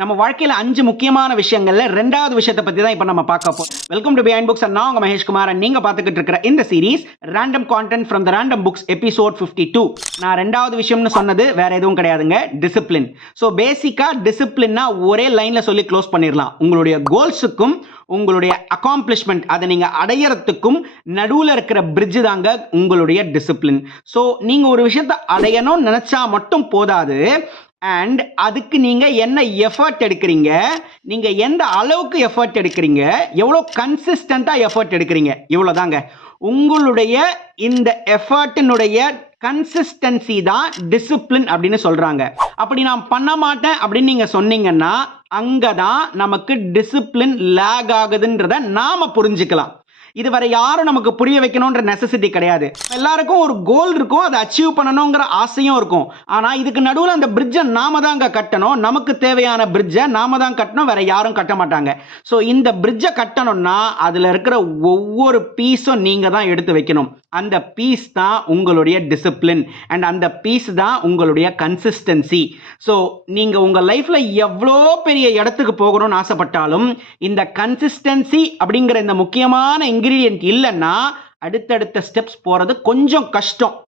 நம்ம வாழ்க்கையில 5 முக்கியமான விஷயங்கள்ல 2வது விஷயத்தை பத்தி தான் இப்ப நம்ம பார்க்க போறோம். Welcome to behind books and நான் உங்க மகேஷ்குமார். நீங்க பார்த்துக்கிட்டு இருக்கிற இந்த series random content from the random books episode 52. நான் 2வது விஷயம்னு சொன்னது வேற எதுவும் கிடையாதுங்க, டிசிப்ளின். ஸோ பேசிக்கா டிசிப்ளின்னா ஒரே லைன்ல சொல்லி க்ளோஸ் பண்ணிடலாம். உங்களுடைய கோல்ஸுக்கும் உங்களுடைய அக்காம்ப்ளிஷ்மெண்ட் அதை நீங்க அடையறதுக்கும் நடுவில் இருக்கிற பிரிட்ஜ் தாங்க உங்களுடைய டிசிப்ளின். ஸோ நீங்க ஒரு விஷயத்தை அடையணும்னு நினைச்சா மட்டும் போதாது, அண்ட் அதுக்கு நீங்க என்ன எஃபர்ட் எடுக்கிறீங்க, நீங்க எந்த அளவுக்கு எஃபர்ட் எடுக்கிறீங்க, எவ்வளோ கன்சிஸ்டண்டா எஃபர்ட் எடுக்கிறீங்க, இவ்வளோதாங்க. உங்களுடைய இந்த எஃபர்ட்டினுடைய கன்சிஸ்டன்சி தான் டிசிப்ளின் அப்படின்னு சொல்றாங்க. அப்படி நான் பண்ண மாட்டேன் அப்படின்னு நீங்க சொன்னீங்கன்னா அங்கதான் நமக்கு டிசிப்ளின் லேக் ஆகுதுன்றத நாம புரிஞ்சுக்கலாம். இது வரை யாரும் நமக்கு புரிய வைக்கணும்ன்ற நெசசிட்டி கிடையாது. எல்லாருக்கும் ஒரு கோல் இருக்கும், அதை அச்சீவ் பண்ணணுங்கிற ஆசையும் இருக்கும். ஆனா இதுக்கு நடுவில் அந்த பிரிட்ஜை நாம தாங்க கட்டணும். நமக்கு தேவையான பிரிட்ஜை நாம தான் கட்டணும், வேற யாரும் கட்ட மாட்டாங்க. ஸோ இந்த பிரிட்ஜை கட்டணும்னா அதுல இருக்கிற ஒவ்வொரு பீஸும் நீங்க தான் எடுத்து வைக்கணும். அந்த பீஸ் தான் உங்களுடைய டிசிப்ளின், அண்ட் அந்த பீஸ் தான் உங்களுடைய கன்சிஸ்டன்சி. ஸோ நீங்க உங்க லைஃப்ல எவ்வளோ பெரிய இடத்துக்கு போகணும்னு ஆசைப்பட்டாலும் இந்த கன்சிஸ்டன்சி அப்படிங்கிற இந்த முக்கியமான இன்கிரீடியன்ட் இல்லைன்னா அடுத்தடுத்த ஸ்டெப்ஸ் போறது கொஞ்சம் கஷ்டம்.